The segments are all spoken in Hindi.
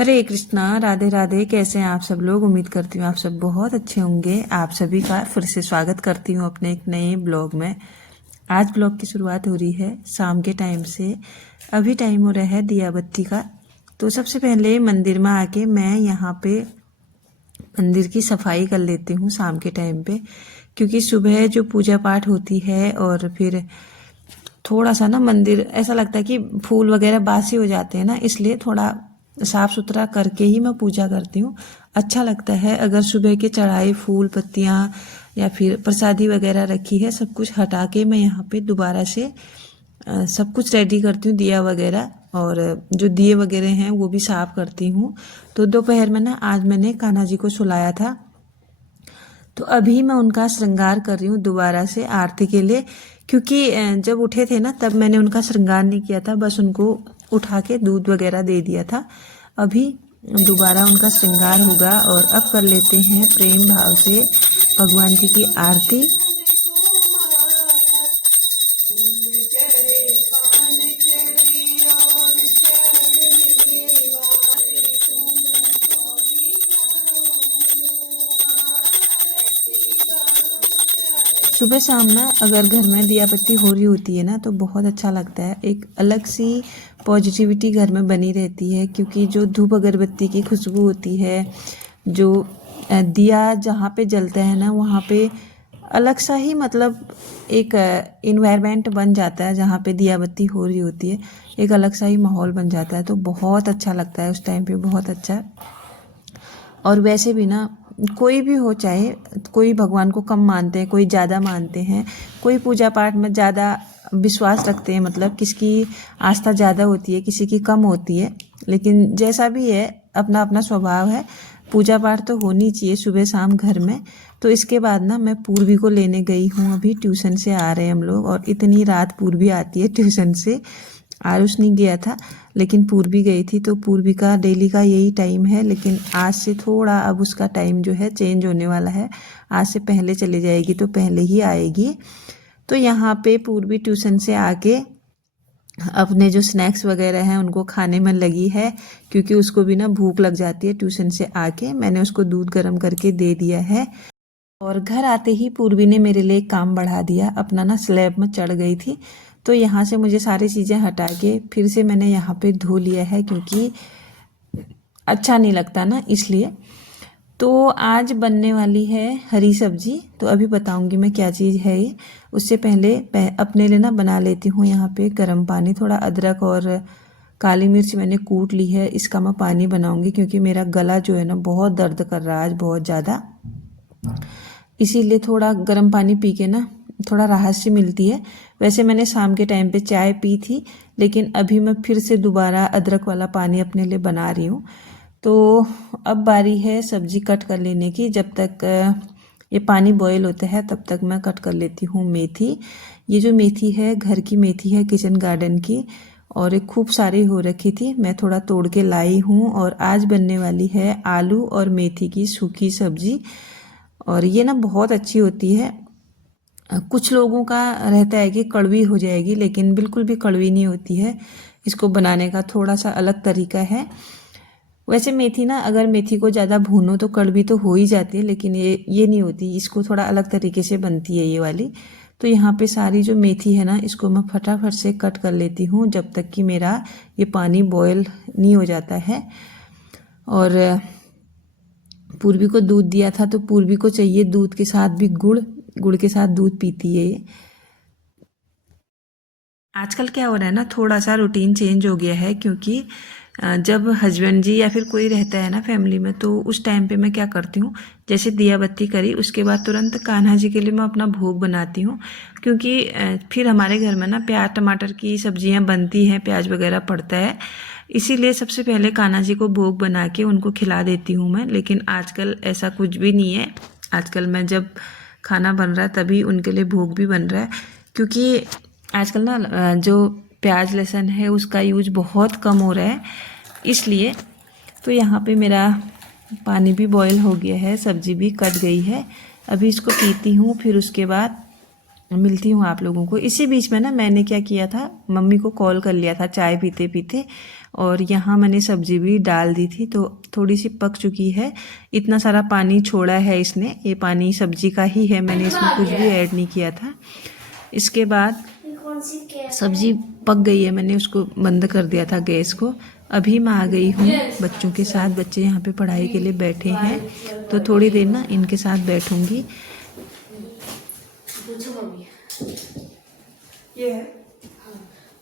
हरे कृष्णा, राधे राधे। कैसे हैं आप सब लोग? उम्मीद करती हूँ आप सब बहुत अच्छे होंगे। आप सभी का फिर से स्वागत करती हूँ अपने एक नए ब्लॉग में। आज ब्लॉग की शुरुआत हो रही है शाम के टाइम से। अभी टाइम हो रहा है दिया बत्ती का। तो सबसे पहले मंदिर में आके मैं यहाँ पे मंदिर की सफाई कर लेती हूँ शाम के टाइम पे, क्योंकि सुबह जो पूजा पाठ होती है और फिर थोड़ा सा ना मंदिर ऐसा लगता है कि फूल वगैरह बासी हो जाते हैं ना, इसलिए थोड़ा साफ सुथरा करके ही मैं पूजा करती हूँ। अच्छा लगता है अगर सुबह के चढ़ाए फूल पत्तियाँ या फिर प्रसादी वगैरह रखी है सब कुछ हटा के मैं यहाँ पे दोबारा से सब कुछ रेडी करती हूँ, दिया वगैरह और जो दिए वगैरह हैं वो भी साफ करती हूँ। तो दोपहर में ना आज मैंने कान्हा जी को सुलाया था, तो अभी मैं उनका श्रृंगार कर रही हूँ दोबारा से आरती के लिए, क्योंकि जब उठे थे ना तब मैंने उनका श्रृंगार नहीं किया था, बस उनको उठा के दूध वगैरह दे दिया था। अभी दोबारा उनका श्रृंगार होगा और अब कर लेते हैं प्रेम भाव से भगवान जी की आरती। सुबह शाम ना अगर घर में दिया बत्ती हो रही होती है ना तो बहुत अच्छा लगता है। एक अलग सी पॉजिटिविटी घर में बनी रहती है, क्योंकि जो धूप अगरबत्ती की खुशबू होती है, जो दिया जहाँ पे जलता है ना वहाँ पे अलग सा ही मतलब एक इन्वायरमेंट बन जाता है। जहाँ पे दिया बत्ती हो रही होती है एक अलग सा ही माहौल बन जाता है, तो बहुत अच्छा लगता है उस टाइम पे, बहुत अच्छा। और वैसे भी ना कोई भी हो, चाहे कोई भगवान को कम मानते हैं, कोई ज़्यादा मानते हैं, कोई पूजा पाठ में ज़्यादा विश्वास रखते हैं, मतलब किसकी आस्था ज़्यादा होती है किसी की कम होती है, लेकिन जैसा भी है अपना अपना स्वभाव है। पूजा पाठ तो होनी चाहिए सुबह शाम घर में। तो इसके बाद ना मैं पूर्वी को लेने गई हूँ, अभी ट्यूशन से आ रहे हैं हम लोग, और इतनी रात पूर्वी आती है ट्यूशन से। आरुष नहीं गया था लेकिन पूर्वी गई थी, तो पूर्वी का डेली का यही टाइम है, लेकिन आज से थोड़ा अब उसका टाइम जो है चेंज होने वाला है। आज से पहले चली जाएगी तो पहले ही आएगी। तो यहाँ पे पूर्वी ट्यूशन से आके अपने जो स्नैक्स वगैरह हैं उनको खाने में लगी है, क्योंकि उसको भी ना भूख लग जाती है ट्यूशन से आके। मैंने उसको दूध गर्म करके दे दिया है। और घर आते ही पूर्वी ने मेरे लिए एक काम बढ़ा दिया, अपना ना स्लैब में चढ़ गई थी, तो यहाँ से मुझे सारी चीज़ें हटा के फिर से मैंने यहाँ पे धो लिया है, क्योंकि अच्छा नहीं लगता ना, इसलिए। तो आज बनने वाली है हरी सब्जी, तो अभी बताऊंगी मैं क्या चीज़ है ये। उससे पहले अपने लिए ना बना लेती हूँ यहाँ पे गर्म पानी। थोड़ा अदरक और काली मिर्च मैंने कूट ली है, इसका मैं पानी बनाऊंगी, क्योंकि मेरा गला जो है ना बहुत दर्द कर रहा है आज बहुत ज़्यादा, इसीलिए थोड़ा गर्म पानी पी के ना थोड़ा राहत सी मिलती है। वैसे मैंने शाम के टाइम पे चाय पी थी, लेकिन अभी मैं फिर से दोबारा अदरक वाला पानी अपने लिए बना रही हूँ। तो अब बारी है सब्जी कट कर लेने की। जब तक ये पानी बॉयल होता है तब तक मैं कट कर लेती हूँ मेथी। ये जो मेथी है घर की मेथी है, किचन गार्डन की, और एक खूब सारी हो रखी थी, मैं थोड़ा तोड़ के लाई हूँ। और आज बनने वाली है आलू और मेथी की सूखी सब्जी, और ये ना बहुत अच्छी होती है। कुछ लोगों का रहता है कि कड़वी हो जाएगी, लेकिन बिल्कुल भी कड़वी नहीं होती है। इसको बनाने का थोड़ा सा अलग तरीका है। वैसे मेथी ना अगर मेथी को ज़्यादा भूनो तो कड़वी तो हो ही जाती है, लेकिन ये नहीं होती, इसको थोड़ा अलग तरीके से बनती है ये वाली। तो यहाँ पे सारी जो मेथी है ना इसको मैं फटाफट से कट कर लेती हूँ, जब तक कि मेरा ये पानी बॉयल नहीं हो जाता है। और पूर्वी को दूध दिया था तो पूर्वी को चाहिए दूध के साथ भी गुड़, गुड़ के साथ दूध पीती है ये। आजकल क्या हो रहा है ना, थोड़ा सा रूटीन चेंज हो गया है, क्योंकि जब हस्बैंड जी या फिर कोई रहता है ना फैमिली में, तो उस टाइम पे मैं क्या करती हूँ, जैसे दिया बत्ती करी उसके बाद तुरंत कान्हा जी के लिए मैं अपना भोग बनाती हूँ, क्योंकि फिर हमारे घर में ना प्याज टमाटर की सब्जियाँ बनती हैं, प्याज वगैरह पड़ता है, इसीलिए सबसे पहले कान्हा जी को भोग बना के उनको खिला देती हूँ मैं। लेकिन आजकल ऐसा कुछ भी नहीं है। आजकल मैं जब खाना बन रहा है तभी उनके लिए भोग भी बन रहा है, क्योंकि आजकल ना जो प्याज लहसुन है उसका यूज बहुत कम हो रहा है, इसलिए। तो यहाँ पे मेरा पानी भी बॉयल हो गया है, सब्जी भी कट गई है, अभी इसको पीती हूँ, फिर उसके बाद मिलती हूँ आप लोगों को। इसी बीच में ना मैंने क्या किया था, मम्मी को कॉल कर लिया था चाय पीते पीते, और यहाँ मैंने सब्जी भी डाल दी थी तो थोड़ी सी पक चुकी है। इतना सारा पानी छोड़ा है इसने, ये पानी सब्जी का ही है, मैंने इसमें कुछ भी ऐड नहीं किया था। इसके बाद सब्जी पक गई है, मैंने उसको बंद कर दिया था गैस को। अभी मैं आ गई हूँ बच्चों के साथ, बच्चे यहाँ पे पढ़ाई के लिए बैठे हैं, तो थोड़ी देर ना इनके साथ बैठूंगी।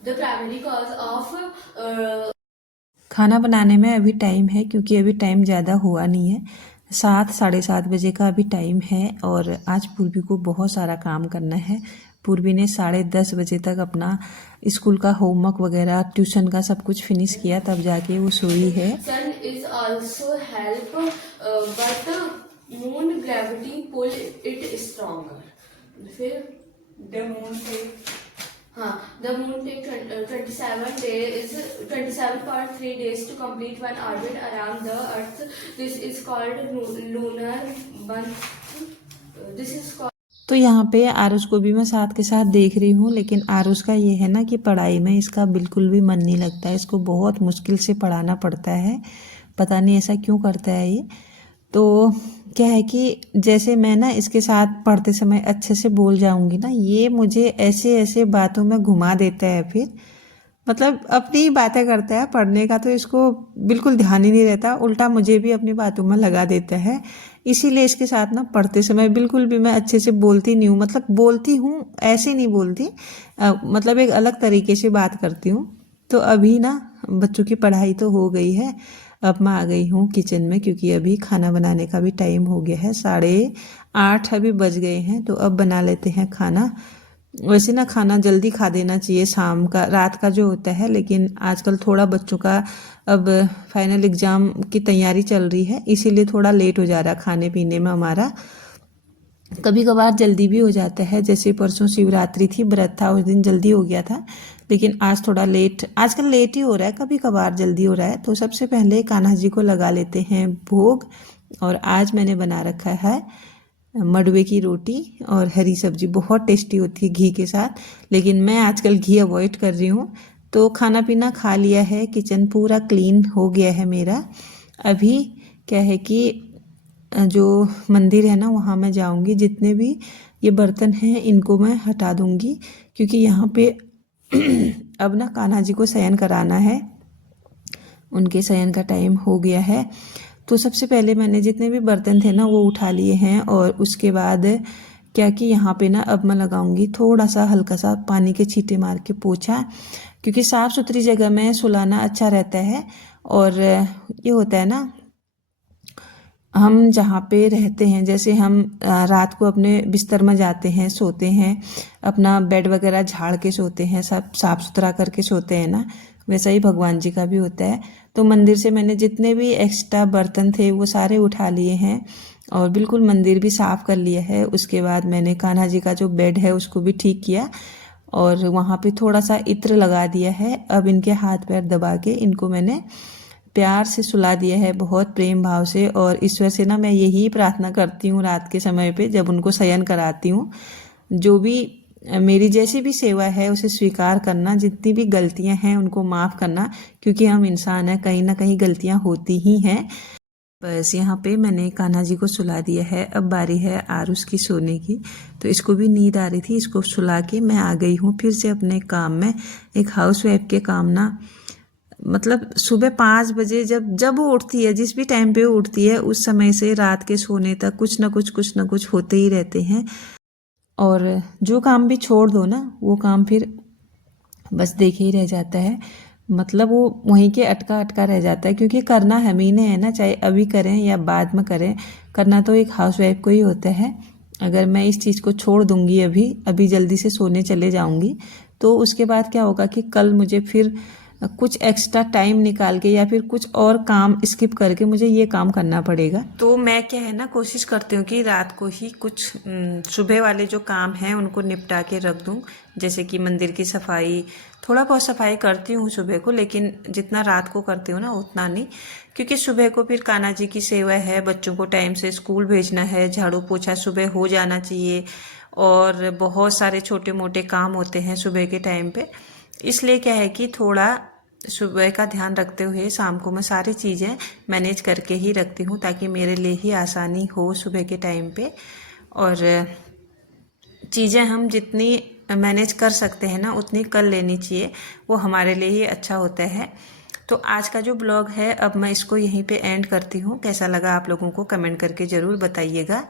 The primary cause of खाना बनाने में अभी टाइम है, क्योंकि अभी टाइम ज़्यादा हुआ नहीं है, 7 साढ़े 7 बजे का अभी टाइम है। और आज पूर्वी को बहुत सारा काम करना है। पूर्वी ने 10:30 बजे तक अपना स्कूल का होमवर्क वगैरह, ट्यूशन का सब कुछ फिनिश किया, तब जाके वो सोई है। sun is also help, but moon gravity pull it stronger. फिर the moon take the moon take 27.3 days to complete one orbit around the earth. This is called lunar month. This is called तो यहाँ पे आरुष को भी मैं साथ के साथ देख रही हूँ, लेकिन आरुष का ये है ना कि पढ़ाई में इसका बिल्कुल भी मन नहीं लगता है, इसको बहुत मुश्किल से पढ़ाना पड़ता है, पता नहीं ऐसा क्यों करता है ये। तो क्या है कि जैसे मैं ना इसके साथ पढ़ते समय अच्छे से बोल जाऊँगी ना, ये मुझे ऐसे ऐसे बातों में घुमा देता है। फिर मतलब अपनी ही बातें करता है, पढ़ने का तो इसको बिल्कुल ध्यान ही नहीं रहता, उल्टा मुझे भी अपनी बातों में लगा देता है। इसीलिए इसके साथ ना पढ़ते समय बिल्कुल भी मैं अच्छे से बोलती नहीं हूँ, मतलब बोलती हूँ ऐसे नहीं बोलती, मतलब एक अलग तरीके से बात करती हूँ। तो अभी ना बच्चों की पढ़ाई तो हो गई है, अब मैं आ गई हूँ किचन में, क्योंकि अभी खाना बनाने का भी टाइम हो गया है, 8:30 अभी बज गए हैं। तो अब बना लेते हैं खाना। वैसे ना खाना जल्दी खा देना चाहिए शाम का, रात का जो होता है, लेकिन आजकल थोड़ा बच्चों का अब फाइनल एग्ज़ाम की तैयारी चल रही है, इसीलिए थोड़ा लेट हो जा रहा है खाने पीने में हमारा। कभी कभार जल्दी भी हो जाता है, जैसे परसों शिवरात्रि थी, व्रत था, उस दिन जल्दी हो गया था, लेकिन आज थोड़ा लेट, आजकल लेट ही हो रहा है, कभी कभार जल्दी हो रहा है। तो सबसे पहले कान्हा जी को लगा लेते हैं भोग। और आज मैंने बना रखा है मडवे की रोटी और हरी सब्जी, बहुत टेस्टी होती है घी के साथ, लेकिन मैं आजकल घी अवॉइड कर रही हूँ। तो खाना पीना खा लिया है, किचन पूरा क्लीन हो गया है मेरा। अभी क्या है कि जो मंदिर है ना वहाँ मैं जाऊँगी, जितने भी ये बर्तन हैं इनको मैं हटा दूँगी, क्योंकि यहाँ पे अब ना कान्हा जी को शयन कराना है, उनके शयन का टाइम हो गया है। तो सबसे पहले मैंने जितने भी बर्तन थे ना वो उठा लिए हैं, और उसके बाद क्या कि यहाँ पे ना अब मैं लगाऊंगी थोड़ा सा हल्का सा पानी के छींटे मार के पोछा, क्योंकि साफ़ सुथरी जगह में सुलाना अच्छा रहता है। और ये होता है ना, हम जहाँ पे रहते हैं, जैसे हम रात को अपने बिस्तर में जाते हैं, सोते हैं, अपना बेड वगैरह झाड़ के सोते हैं, सब साफ़ सुथरा करके सोते हैं ना, वैसा ही भगवान जी का भी होता है। तो मंदिर से मैंने जितने भी एक्स्ट्रा बर्तन थे वो सारे उठा लिए हैं, और बिल्कुल मंदिर भी साफ़ कर लिया है। उसके बाद मैंने कान्हा जी का जो बेड है उसको भी ठीक किया, और वहाँ पे थोड़ा सा इत्र लगा दिया है। अब इनके हाथ पैर दबा के इनको मैंने प्यार से सुला दिया है, बहुत प्रेम भाव से। और ईश्वर से ना मैं यही प्रार्थना करती हूँ रात के समय पे जब उनको शयन कराती हूँ, जो भी मेरी जैसी भी सेवा है उसे स्वीकार करना, जितनी भी गलतियाँ हैं उनको माफ़ करना, क्योंकि हम इंसान हैं, कहीं ना कहीं गलतियाँ होती ही हैं। बस यहाँ पे मैंने कान्हा जी को सुला दिया है, अब बारी है आरुष की सोने की। तो इसको भी नींद आ रही थी, इसको सुला के मैं आ गई हूँ फिर से अपने काम में। एक हाउस वाइफ के काम ना, मतलब सुबह 5 बजे जब वो उठती है, जिस भी टाइम पे वो उठती है, उस समय से रात के सोने तक कुछ ना कुछ होते ही रहते हैं। और जो काम भी छोड़ दो ना, वो काम फिर बस देखे ही रह जाता है, मतलब वो वहीं के अटका अटका रह जाता है, क्योंकि करना हम ही ने है ना, चाहे अभी करें या बाद में करें, करना तो एक हाउसवाइफ को ही होता है। अगर मैं इस चीज़ को छोड़ दूंगी, अभी जल्दी से सोने चले जाऊंगी, तो उसके बाद क्या होगा कि कल मुझे फिर कुछ एक्स्ट्रा टाइम निकाल के या फिर कुछ और काम स्किप करके मुझे ये काम करना पड़ेगा। तो मैं क्या है ना, कोशिश करती हूँ कि रात को ही कुछ सुबह वाले जो काम हैं उनको निपटा के रख दूँ, जैसे कि मंदिर की सफाई, थोड़ा बहुत सफाई करती हूँ सुबह को, लेकिन जितना रात को करती हूँ ना उतना नहीं, क्योंकि सुबह को फिर कान्हा जी की सेवा है, बच्चों को टाइम से स्कूल भेजना है, झाड़ू पोछा सुबह हो जाना चाहिए। और बहुत सारे छोटे मोटे काम होते हैं सुबह के टाइम पे, इसलिए क्या है कि थोड़ा सुबह का ध्यान रखते हुए शाम को मैं सारी चीज़ें मैनेज करके ही रखती हूँ ताकि मेरे लिए ही आसानी हो सुबह के टाइम पे। और चीज़ें हम जितनी मैनेज कर सकते हैं ना उतनी कर लेनी चाहिए, वो हमारे लिए ही अच्छा होता है। तो आज का जो ब्लॉग है अब मैं इसको यहीं पे एंड करती हूँ। कैसा लगा आप लोगों को कमेंट करके ज़रूर बताइएगा।